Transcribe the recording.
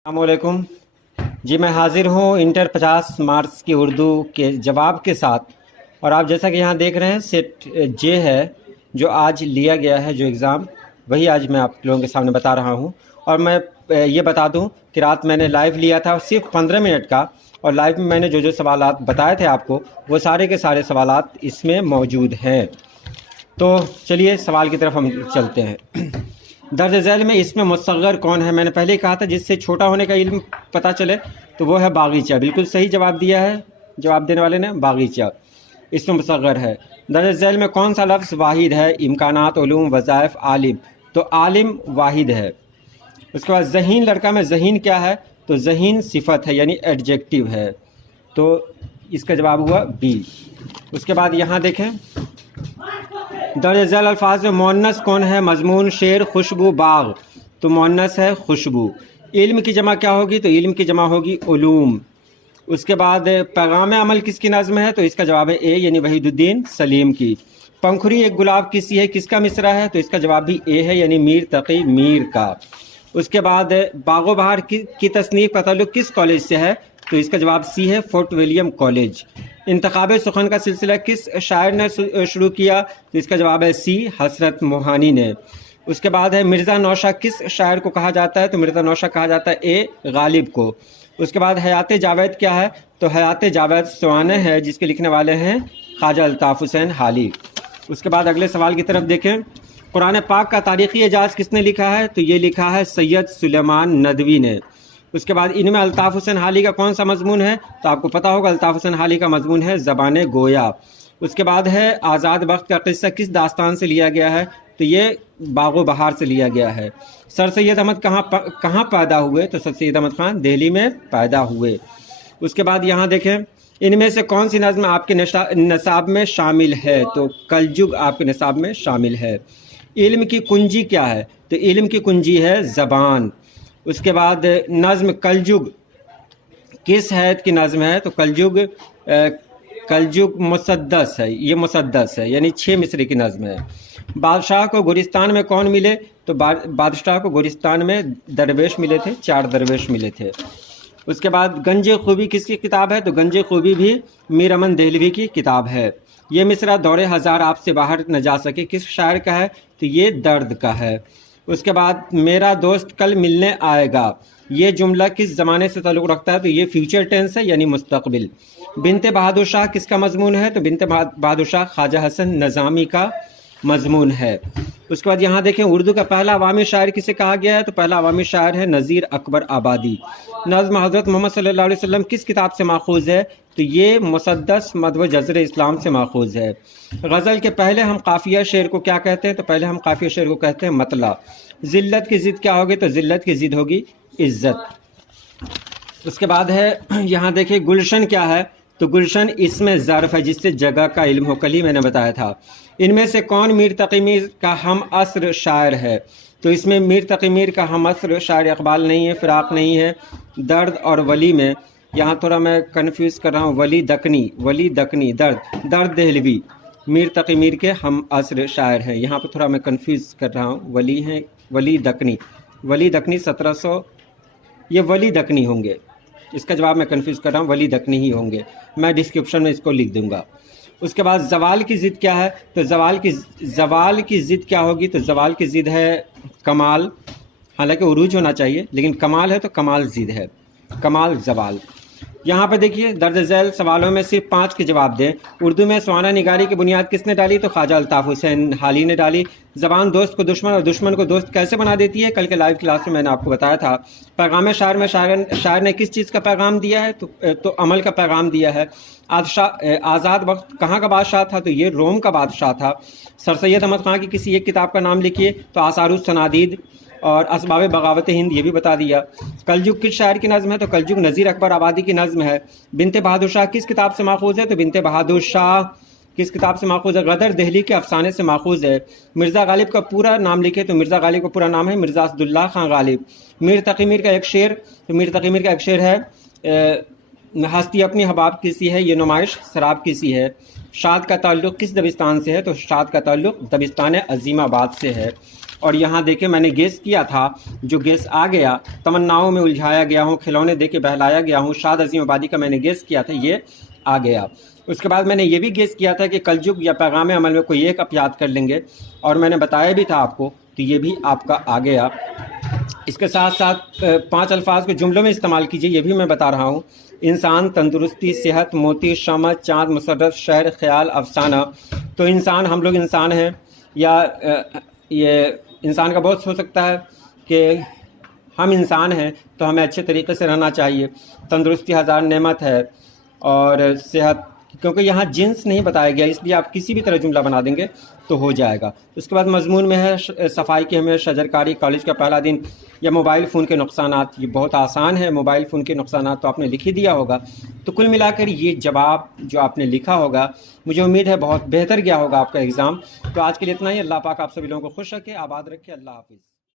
अस्सलामुअलैकुम जी। मैं हाज़िर हूँ इंटर 50 मार्क्स की उर्दू के जवाब के साथ। और आप जैसा कि यहाँ देख रहे हैं सेट जे है जो आज लिया गया है, जो एग्ज़ाम, वही आज मैं आप लोगों के सामने बता रहा हूँ। और मैं ये बता दूँ कि रात मैंने लाइव लिया था सिर्फ 15 मिनट का, और लाइव में मैंने जो जो सवालात बताए थे आपको, वो सारे के सारे सवालात इसमें मौजूद हैं। तो चलिए सवाल की तरफ हम चलते हैं। दर्ज झैल में इसमें मुसग़्गर कौन है? मैंने पहले ही कहा था जिससे छोटा होने का इल्म पता चले, तो वो है बागीचा। बिल्कुल सही जवाब दिया है जवाब देने वाले ने, बागीचा इसमें मुसग़्गर है। दर्ज झैल में कौन सा लफ्ज़ वाहिद है? इम्कानात, उलूम, वज़ाइफ, आलिम। तो आलिम वाहिद है। उसके बाद ज़हीन लड़का में ज़हीन क्या है? तो ज़हीन सिफत है, यानी एडजेक्टिव है। तो इसका जवाब हुआ बी। उसके बाद यहाँ देखें, दर्ज झैल अल्फाज में मुअन्नस कौन है? मजमून, शेर, खुशबू, बाग। तो मुअन्नस है खुशबू। इल्म की जमा क्या होगी? तो इल्म की जमा होगी उलूम। उसके बाद पैगाम अमल किसकी नज़्म है? तो इसका जवाब है ए, यानी वहीदुद्दीन सलीम की। पंखुड़ी एक गुलाब किसी है, किसका मिसरा है? तो इसका जवाब भी ए है, यानी मीर तकी मीर का। उसके बाद बागो बहार की तसनीफ़ का ताल्लुक़ किस कॉलेज से है? तो इसका जवाब सी है, फोर्ट विलियम कॉलेज। इंतखाब सुखन का सिलसिला किस शायर ने शुरू किया? तो इसका जवाब है सी, हसरत मोहानी ने। उसके बाद है मिर्ज़ा नौशा किस शायर को कहा जाता है? तो मिर्ज़ा नौशा कहा जाता है ए, गालिब को। उसके बाद हयात जावेद क्या है? तो हयात जावेद सुआने है, जिसके लिखने वाले हैं ख्वाजा अल्ताफ़ हुसैन हाली। उसके बाद अगले सवाल की तरफ देखें, कुरान पाक का तारीख़ी एजाज़ किसने लिखा है? तो ये लिखा है सैयद सुलेमान नदवी ने। उसके बाद इनमें अल्ताफ़ हुसैन हाली का कौन सा मजमून है? तो आपको पता होगा अल्ताफ़ हुसैन हाली का मजमून है ज़बान गोया। उसके बाद है आज़ाद बख्त का किस्सा किस दास्तान से लिया गया है? तो ये बागो बहार से लिया गया है। सर सैयद अहमद कहाँ पैदा हुए? तो सर सैयद अहमद ख़ान दिल्ली में पैदा हुए। उसके बाद यहाँ देखें, इनमें से कौन सी नज़्म आपके निसाब में शामिल है? तो कलजुग आपके निसाब में शामिल है। इल्म की कुंजी क्या है? तो इल्म की कुंजी है ज़बान। उसके बाद नज़्म कलजुग किस हैत की नज़्म है? तो कलजुग मुसद्दस है, ये मुसद्दस है, यानी 6 मिसरे की नज़्म है। बादशाह को गुलिस्तान में कौन मिले? तो बादशाह को गुलिस्तान में दरवेश मिले थे, 4 दरवेश मिले थे। उसके बाद गंज खूबी किसकी किताब है? तो गंज खूबी भी मीर अमन देहलवी की किताब है। ये मिसरा दौरे हज़ार आपसे बाहर न जा सके किस शायर का है? तो ये दर्द का है। उसके बाद मेरा दोस्त कल मिलने आएगा, ये जुमला किस ज़माने से ताल्लुक़ रखता है? तो ये फ्यूचर टेंस है, यानी मुस्तक़बिल। बिनते बहादुर शाह किसका मजमून है? तो बिनते बहादुर शाह ख्वाजा हसन नज़ामी का मजमून है। उसके बाद यहाँ देखें, उर्दू का पहला अवामी शायर किसे कहा गया है? तो पहला अवामी शायर है नज़ीर अकबर आबादी। नज़्म हज़रत मोहम्मद सल्लल्लाहु अलैहि वसल्लम किस किताब से माखूज़ है? तो ये मुसद्दस मदव जज़र इस्लाम से माखूज़ है। गज़ल के पहले हम काफ़िया शेर को क्या कहते हैं? तो पहले हम काफ़िया शेर को कहते हैं मतला। ज़िल्लत की ज़िद क्या होगी? तो ज़िल्लत की ज़िद होगी इज़्ज़त। उसके बाद है यहाँ देखिए, गुलशन क्या है? तो गुलशन इसमें ज़र्फ़ है, जिससे जगह का इल्म हो, कल ही मैंने बताया था। इनमें से कौन मीर तकी मीर का हम असर शायर है? तो इसमें मीर तकी मीर का हम असर शायर इक़बाल नहीं है, फ़िराक़ नहीं है। दर्द और वली में यहाँ थोड़ा मैं कन्फ्यूज़ कर रहा हूँ, वली दकनी, दर्द देहलवी मीर तकी मीर के हम असर शायर हैं। यहाँ पर थोड़ा मैं कन्फ्यूज़ कर रहा हूँ, वली हैं, वली दकनी 1700, ये वली दकनी होंगे। इसका जवाब मैं कन्फ्यूज़ कर रहा हूँ, वली दकनी ही होंगे। मैं डिस्क्रिप्शन में इसको लिख दूँगा। उसके बाद ज़वाल की ज़िद क्या है? तो ज़वाल की ज़िद क्या होगी? तो ज़वाल की ज़िद है कमाल। हालांकि उरूज होना चाहिए, लेकिन कमाल है तो कमाल ज़िद है, कमाल ज़वाल। यहाँ पर देखिए, दर्ज झैल सवालों में सिर्फ 5 के जवाब दें। उर्दू में स्वाना निगारी की बुनियाद किसने डाली? तो ख्वाजा अल्ताफ़ हुसैन हाली ने डाली। ज़बान दोस्त को दुश्मन और दुश्मन को दोस्त कैसे बना देती है? कल के लाइव क्लास में मैंने आपको बताया था। पैगाम शायर में शायर ने किस चीज़ का पैगाम दिया है? तो अमल का पैगाम दिया है। आज़ाद वक्त कहाँ का बादशाह था? तो ये रोम का बादशाह था। सर सैयद अहमद ख़ान की किसी एक किताब का नाम लिखिए। तो आसारुस सनादीद और असबाब बगावत हिंद, ये भी बता दिया। कलजुग किस शायर की नज़्म है? तो कलजुग नज़ीर अकबर आबादी की नज़्म है। बिनते बहादुर शाह किस किताब से माखूज़ है? तो बिनते बहादुर शाह किस किताब से माखूज़ है? गदर दिल्ली के अफसाने से माखूज़ है। मिर्ज़ा गालिब का पूरा नाम लिखे। तो मिर्ज़ा गालिब का पूरा नाम है मिर्ज़ा असदुल्ला खां गालिब। मीर तकी मीर का एक शेर, तो मीर तकी मीर का एक शेर है हस्ती अपनी हबाब किसी है, ये नुमाइश शराब किसी है। शाद का ताल्लुक़ किस दबिस्तान से है? तो शाद का ताल्लुक़ दबिस्तान अज़ीमाबाद से है। اور یہاں دیکھیں میں نے گیس کیا تھا، جو گیس آ گیا، تمناؤں میں الجھایا گیا ہوں، کھلونے دے کے بہلایا گیا ہوں، شاد عظیم آبادی کا میں نے گیس کیا تھا، یہ آ گیا۔ اس کے بعد میں نے یہ بھی گیس کیا تھا کہ کلجگ یا پیغام عمل میں کوئی ایک آپ یاد کر لیں گے، اور میں نے بتایا بھی تھا آپ کو، تو یہ بھی آپ کا آ گیا۔ اس کے ساتھ ساتھ 5 الفاظ کو جملوں میں استعمال کیجئے، یہ بھی میں بتا رہا ہوں۔ انسان، تندرستی، صحت، موتی، شمع، چاند، مسرت، شعر، خیال، افسانہ۔ تو انسان، ہم لوگ انسان ہیں، یا یہ انسان کا بہت ہو سکتا ہے کہ ہم انسان ہیں تو ہمیں اچھے طریقے سے رہنا چاہیے۔ تندرستی ہزار نعمت ہے، اور صحت، کیونکہ یہاں جنس نہیں بتایا گیا، اس لیے آپ کسی بھی طرح جملہ بنا دیں گے تو ہو جائے گا۔ اس کے بعد مضمون میں ہے صفائی کی اہمیت، شجرکاری، کالج کا پہلا دن، یا موبائل فون کے نقصانات۔ یہ بہت آسان ہے، موبائل فون کے نقصانات تو آپ نے لکھ ہی دیا ہوگا۔ تو کل ملا کر یہ جواب جو آپ نے لکھا ہوگا، مجھے امید ہے بہت بہتر گیا ہوگا آپ کا ایگزام۔ تو آج کے لیے اتنا ہی۔ اللہ پاک آپ سبھی لوگوں کو خوش رکھے، آباد رکھے۔ اللہ حافظ۔